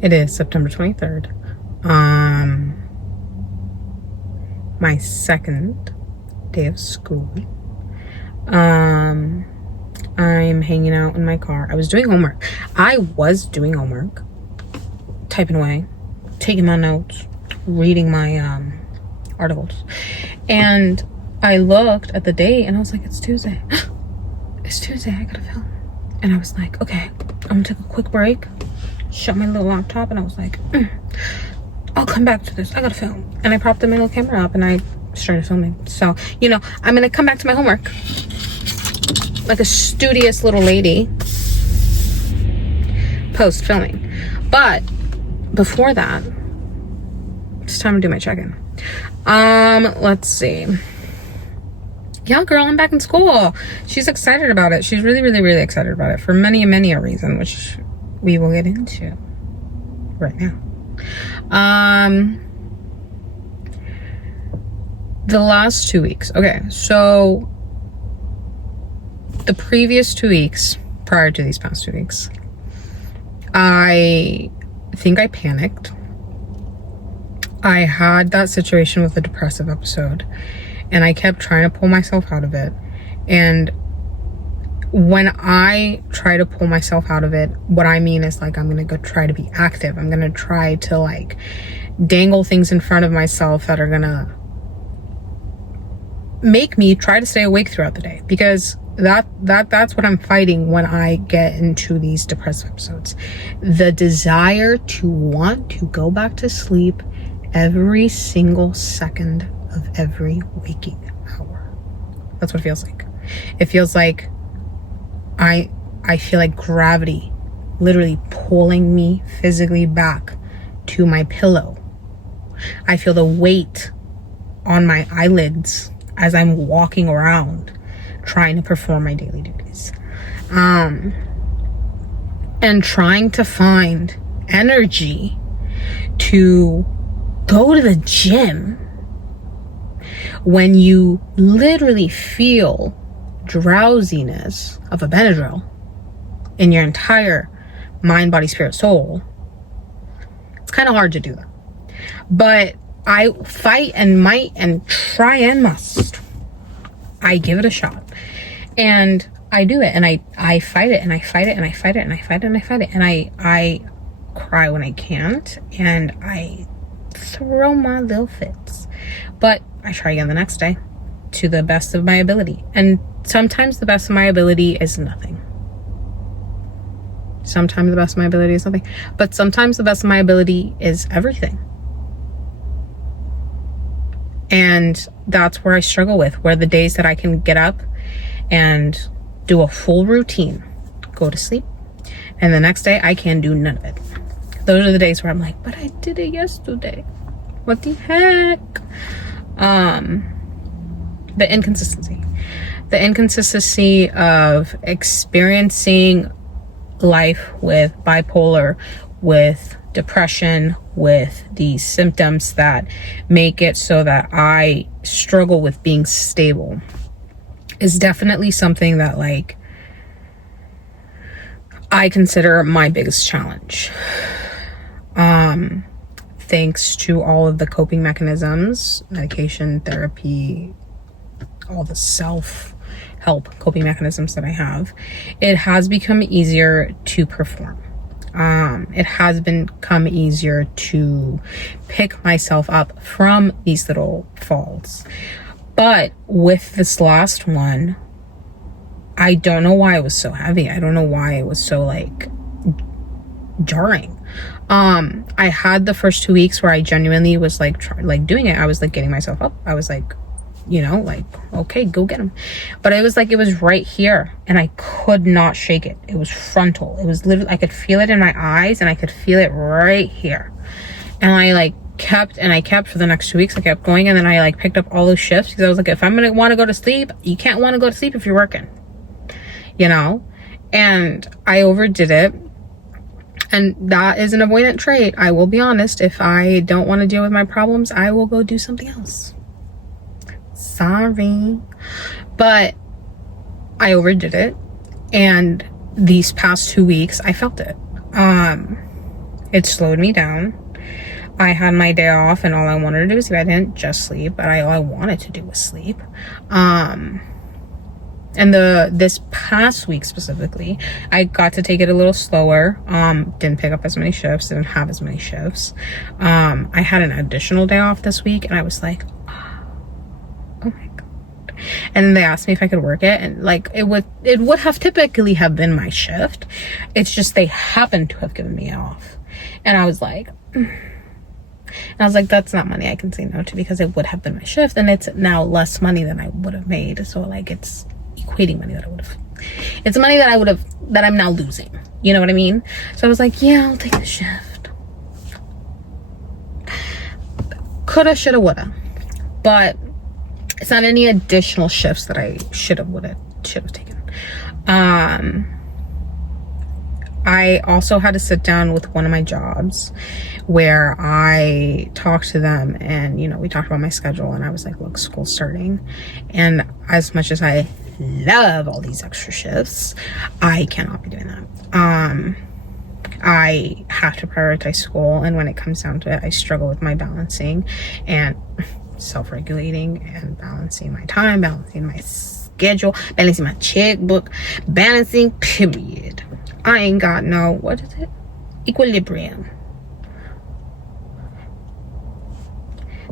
It is September 23rd. My second day of school. I'm hanging out in my car. I was doing homework. Typing away, taking my notes, reading my articles. And I looked at the date and I was like, it's Tuesday. It's Tuesday, I gotta film. And I was like, okay, I'm gonna take a quick break, shut my little laptop, and I was like, I'll come back to this, I gotta film. And I propped the little camera up and I started filming. So, you know, I'm gonna come back to my homework like a studious little lady post filming. But before that, it's time to do my check-in. Let's see. Yeah, girl, I'm back in school. She's excited about it. She's really, really, really excited about it for many a reason, which we will get into right now. The last 2 weeks. Okay, so the previous 2 weeks, prior to these past 2 weeks, I think I panicked. I had that situation with the depressive episode, and I kept trying to pull myself out of it. And when I try to pull myself out of it, what I mean is, like, I'm gonna go try to be active. I'm gonna try to, like, dangle things in front of myself that are gonna make me try to stay awake throughout the day, because that's what I'm fighting when I get into these depressive episodes. The desire to want to go back to sleep every single second of every waking hour. That's what it feels like. It feels like I feel like gravity literally pulling me physically back to my pillow. I feel the weight on my eyelids as I'm walking around trying to perform my daily duties. And trying to find energy to go to the gym when you literally feel drowsiness of a Benadryl in your entire mind, body, spirit, soul. It's kind of hard to do that. But I fight and might and try and must. I give it a shot. And I do it, and I fight it, and I fight it, and I fight it, and I fight it, and I fight it. And I cry when I can't, and I throw my little fits. But I try again the next day to the best of my ability. And sometimes the best of my ability is nothing. Sometimes the best of my ability is nothing. But sometimes the best of my ability is everything. And that's where I struggle with, where the days that I can get up and do a full routine, go to sleep, and the next day I can do none of it. Those are the days where I'm like, but I did it yesterday. What the heck? The inconsistency of experiencing life with bipolar, with depression, with these symptoms that make it so that I struggle with being stable is definitely something that, like, I consider my biggest challenge. Thanks to all of the coping mechanisms, medication, therapy, all the self-help coping mechanisms that I have, it has become easier to perform. It has become easier to pick myself up from these little falls. But with this last one, I don't know why it was so heavy. I don't know why it was so, like, jarring. I had the first 2 weeks where I genuinely was like doing it. I was like getting myself up. I was like, you know, like, okay, go get him. But it was like, it was right here and I could not shake it. It was frontal. It was literally, I could feel it in my eyes and I could feel it right here. And I kept for the next 2 weeks. I kept going, and then I picked up all those shifts because I was like, if I'm gonna want to go to sleep, you can't want to go to sleep if you're working, you know. And I overdid it. And that is an avoidant trait. I will be honest. If I don't want to deal with my problems, I will go do something else. Sorry. But I overdid it. And these past 2 weeks, I felt it. It slowed me down. I had my day off and all I wanted to do was sleep. I didn't just sleep, but all I wanted to do was sleep. And this past week specifically, I got to take it a little slower. Didn't pick up as many shifts, didn't have as many shifts. I had an additional day off this week and I was like, oh my God. And then they asked me if I could work it, and like it would have typically have been my shift. It's just they happened to have given me off. And I was like, that's not money I can say no to, because it would have been my shift and it's now less money than I would have made. So like it's equating money that I would have, it's money that that I'm now losing, you know what I mean? So I was like, yeah, I'll take the shift. Coulda, shoulda, woulda, but it's not any additional shifts that I should have taken. I also had to sit down with one of my jobs where I talked to them and, you know, we talked about my schedule and I was like, look, school's starting. And as much as I love all these extra shifts, I cannot be doing that. I have to prioritize school. And when it comes down to it, I struggle with my balancing and self-regulating and balancing my time, balancing my schedule, balancing my checkbook, balancing, period. I ain't got no, what is it? Equilibrium.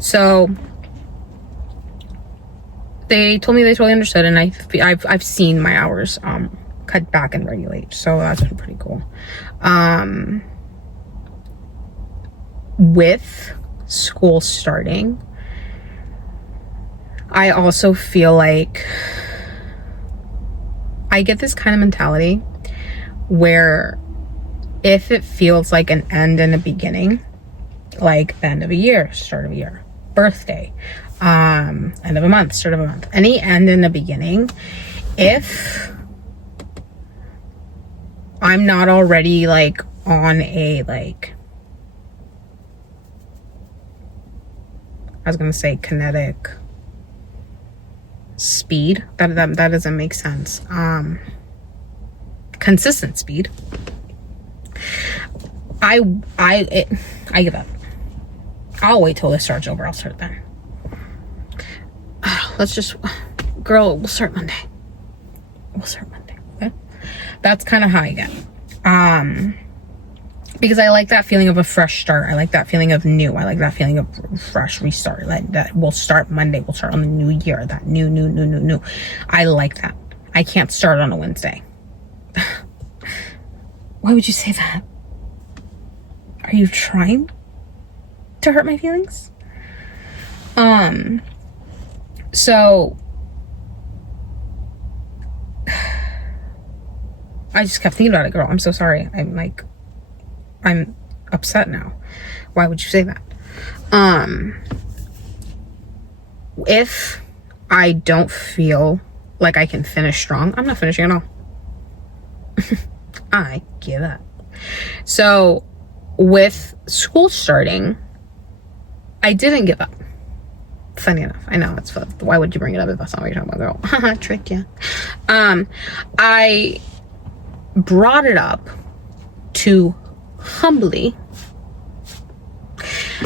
So they told me they totally understood, and I've seen my hours cut back and regulate. So that's been pretty cool. With school starting, I also feel like I get this kind of mentality where if it feels like an end and a beginning, like the end of a year, start of a year, birthday, end of a month, start of a month, any end and a beginning, if I'm not already like on a like, I was gonna say kinetic speed, that doesn't make sense, consistent speed, I give up. I'll wait till this starts over. I'll start then. Girl, we'll start Monday. Okay? That's kind of how I get. Because I like that feeling of a fresh start. I like that feeling of new. I like that feeling of fresh restart. Like that we'll start Monday. We'll start on the new year. That new. I like that. I can't start on a Wednesday. Why would you say that? Are you trying to hurt my feelings? So I just kept thinking about it, girl. I'm so sorry. I'm upset now. Why would you say that? If I don't feel like I can finish strong, I'm not finishing at all. I give up. So with school starting, I didn't give up. Funny enough, I know it's fun. Why would you bring it up if that's not what you're talking about, girl? Trick ya. I brought it up to humbly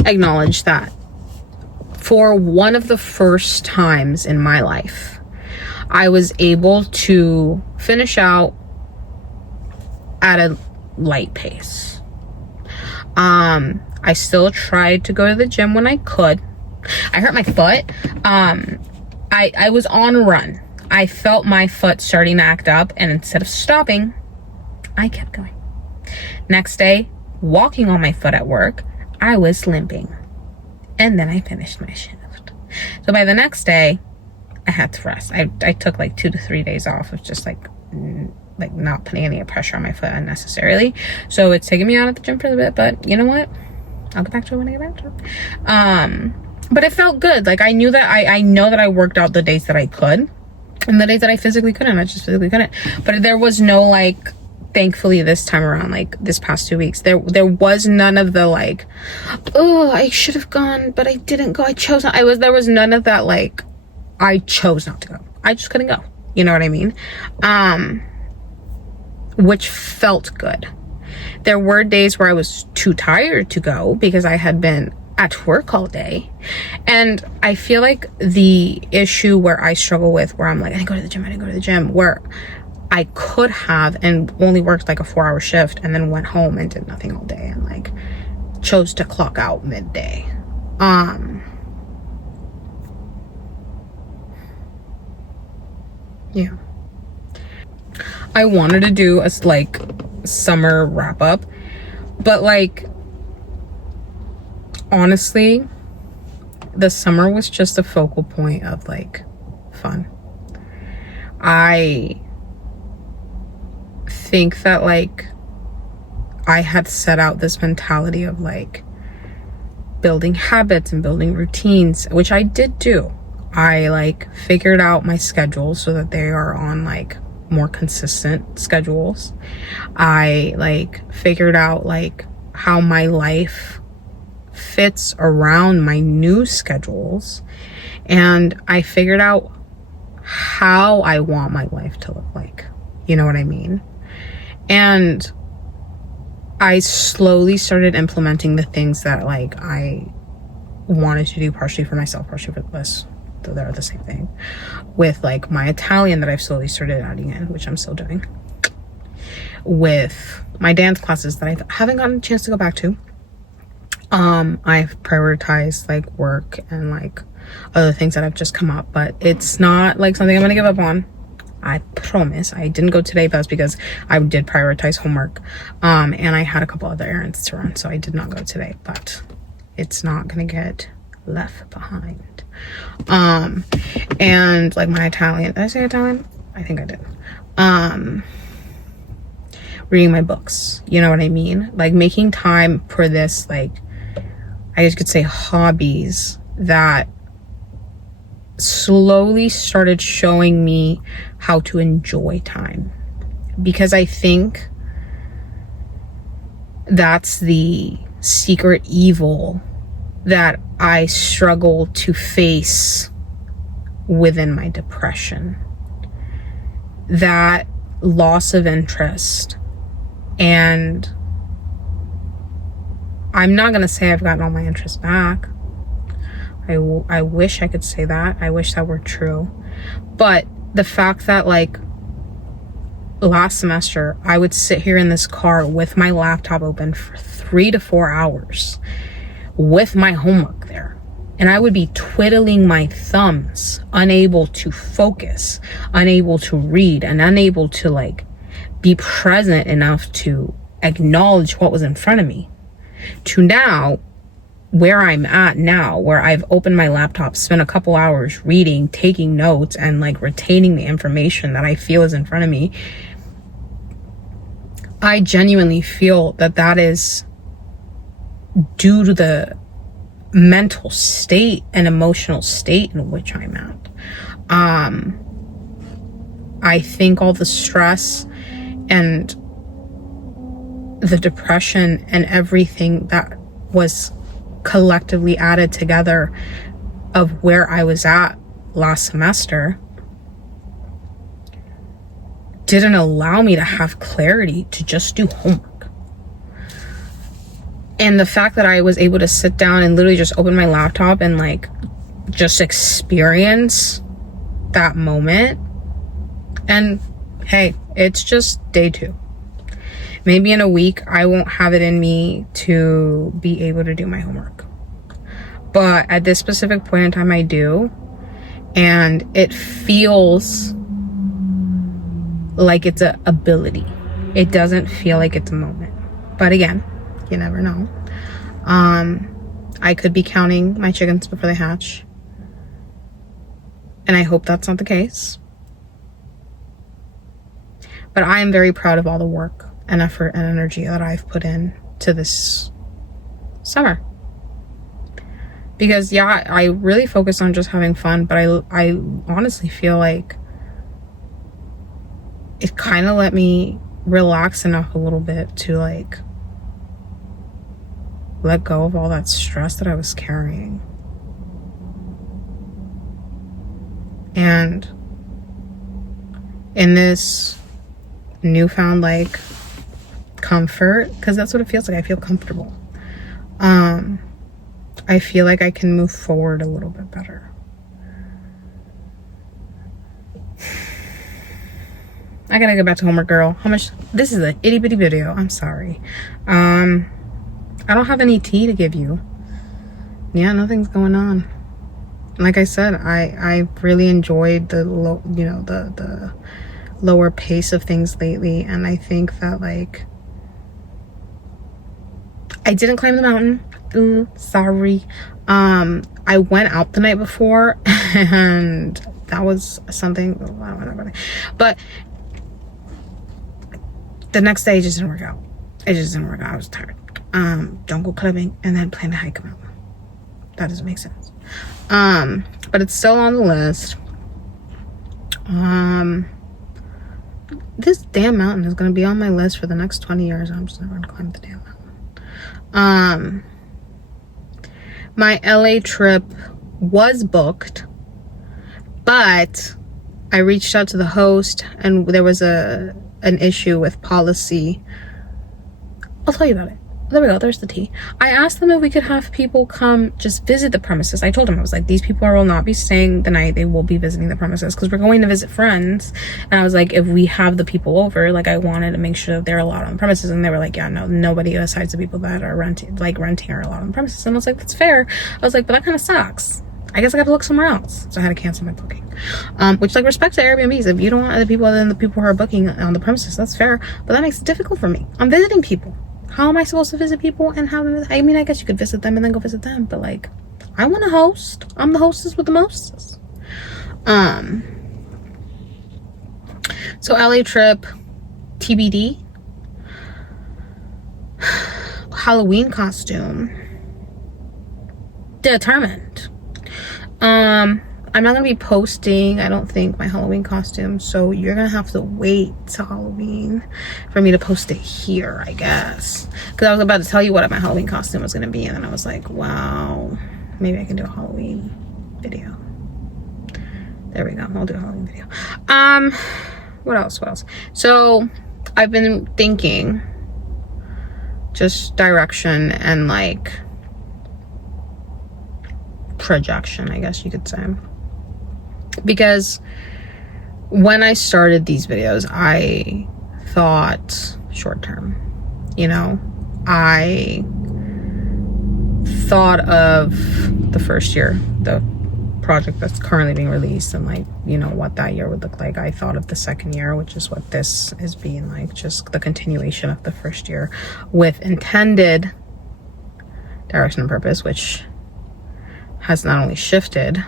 acknowledge that for one of the first times in my life, I was able to finish out at a light pace. I still tried to go to the gym when I could. I hurt my foot. I was on a run. I felt my foot starting to act up, and instead of stopping, I kept going. Next day, walking on my foot at work, I was limping. And then I finished my shift. So by the next day, I had to rest. I took like 2 to 3 days off of just like not putting any pressure on my foot unnecessarily. So it's taking me out of the gym for a bit, but you know what? I'll get back to it when I get back to it. But it felt good. Like I knew that I know that I worked out the days that I could, and the days that I physically couldn't, I just physically couldn't. But there was no like, thankfully this time around, like this past 2 weeks, there was none of the like, oh, I should have gone, but I didn't go. I chose not. There was none of that like, I chose not to go. I just couldn't go. You know what I mean? Which felt good. There were days where I was too tired to go because I had been at work all day. And I feel like the issue where I struggle with, where I'm like, I didn't go to the gym, where I could have and only worked like a 4-hour shift and then went home and did nothing all day and like chose to clock out midday. Yeah. I wanted to do a like summer wrap up, but like honestly, the summer was just a focal point of like fun. I think that like I had set out this mentality of like building habits and building routines, which I did do. I like figured out my schedule so that they are on like more consistent schedules. I like figured out like how my life fits around my new schedules, and I figured out how I want my life to look like. You know what I mean? And I slowly started implementing the things that like I wanted to do, partially for myself, partially for this, though they're the same thing, with like my Italian that I've slowly started adding in, which I'm still doing, with my dance classes that I haven't gotten a chance to go back to. I've prioritized like work and like other things that have just come up, but it's not like something I'm gonna give up on. I promise. I didn't go today, but that's because I did prioritize homework, and I had a couple other errands to run, so I did not go today, but it's not gonna get left behind. And like my Italian, did I say Italian? I think I did. Reading my books, you know what I mean? Like making time for this, like I guess you could say hobbies that slowly started showing me how to enjoy time, because I think that's the secret evil that I struggle to face within my depression. That loss of interest. And I'm not gonna say I've gotten all my interest back. I wish I could say that. I wish that were true. But the fact that like last semester, I would sit here in this car with my laptop open for 3 to 4 hours with my homework there. And I would be twiddling my thumbs, unable to focus, unable to read, and unable to like be present enough to acknowledge what was in front of me. To now, where I'm at now, where I've opened my laptop, spent a couple hours reading, taking notes, and like retaining the information that I feel is in front of me, I genuinely feel that that is due to the mental state and emotional state in which I'm at. I think all the stress and the depression and everything that was collectively added together of where I was at last semester didn't allow me to have clarity to just do homework. And the fact that I was able to sit down and literally just open my laptop and like just experience that moment, and hey, it's just day 2. Maybe in a week, I won't have it in me to be able to do my homework. But at this specific point in time, I do. And it feels like it's an ability. It doesn't feel like it's a moment. But again, you never know. I could be counting my chickens before they hatch. And I hope that's not the case. But I am very proud of all the work and effort and energy that I've put in to this summer. Because yeah, I really focused on just having fun, but I honestly feel like it kind of let me relax enough a little bit to like let go of all that stress that I was carrying. And in this newfound like comfort, because that's what it feels like. I feel comfortable. I feel like I can move forward a little bit better. I gotta get back to homework, girl. How much? This is an itty bitty video. I'm sorry. I don't have any tea to give you. Yeah, nothing's going on. Like I said, I really enjoyed the the lower pace of things lately, and I think that, like, I didn't climb the mountain. Ooh, sorry. I went out the night before, and that was something. But the next day, it just didn't work out. It just didn't work out. I was tired. Don't go clubbing and then plan to hike a mountain. That doesn't make sense. But it's still on the list. This damn mountain is going to be on my list for the next 20 years. I'm just never going to climb the damn mountain. My LA trip was booked, but I reached out to the host, and there was an issue with policy. I'll tell you about it. There we go. There's the tea. I asked them if we could have people come just visit the premises. I told them, I was like, these people will not be staying the night. They will be visiting the premises because we're going to visit friends. And I was like, if we have the people over, like, I wanted to make sure that they're allowed on the premises. And they were like, yeah, no, nobody besides the people that are renting are allowed on the premises. And I was like, that's fair. I was like, but that kind of sucks. I guess I got to look somewhere else. So I had to cancel my booking. Which, like, respect to Airbnbs. If you don't want other people other than the people who are booking on the premises, that's fair. But that makes it difficult for me. I'm visiting people. How am I supposed to visit people and have them? I mean, I guess you could visit them and then go visit them, but, like, I want to host. I'm the hostess with the mostest. So LA trip, TBD. Halloween costume, determined. I'm not gonna be posting, I don't think, my Halloween costume, so you're gonna have to wait till Halloween for me to post it here, I guess, because I was about to tell you what my Halloween costume was gonna be, and then I was like, wow, maybe I can do a Halloween video. There we go. I'll do a Halloween video. What else? So I've been thinking just direction and, like, projection, I guess you could say. Because when I started these videos, I thought short term, you know. I thought of the first year, the project that's currently being released, and, like, you know, what that year would look like. I thought of the second year, which is what this is being like, just the continuation of the first year with intended direction and purpose, which has not only shifted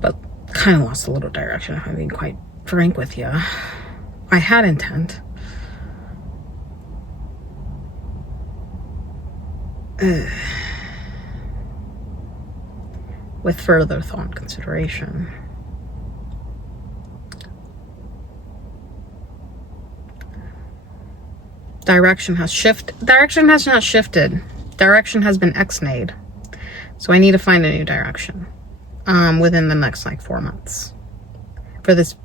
but kind of lost a little direction, if I'm being quite frank with you. I had intent. With further thought and consideration. Direction has shifted. Direction has not shifted. Direction has been ex-nayed. So I need to find a new direction within the next, like, 4 months for this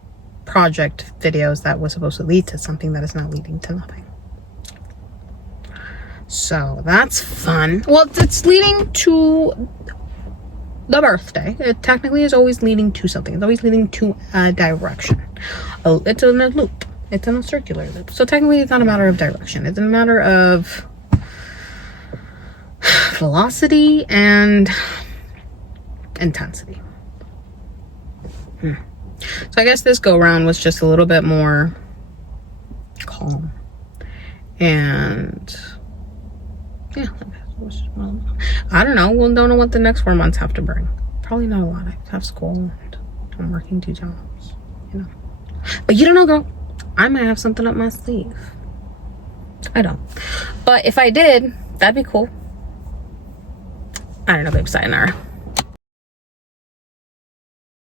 project videos that was supposed to lead to something that is now leading to nothing. So that's fun. Well, it's leading to the birthday. It technically is always leading to something. It's always leading to a direction. It's in a loop. It's in a circular loop. So technically it's not a matter of direction. It's a matter of velocity and intensity. So I guess this go round was just a little bit more calm, and yeah, I don't know. We'll don't know what the next 4 months have to bring. Probably not a lot. I have school and I'm working 2 jobs, you know. But you don't know, girl. I might have something up my sleeve. I don't. But if I did, that'd be cool. I don't know, babe. Sayonara.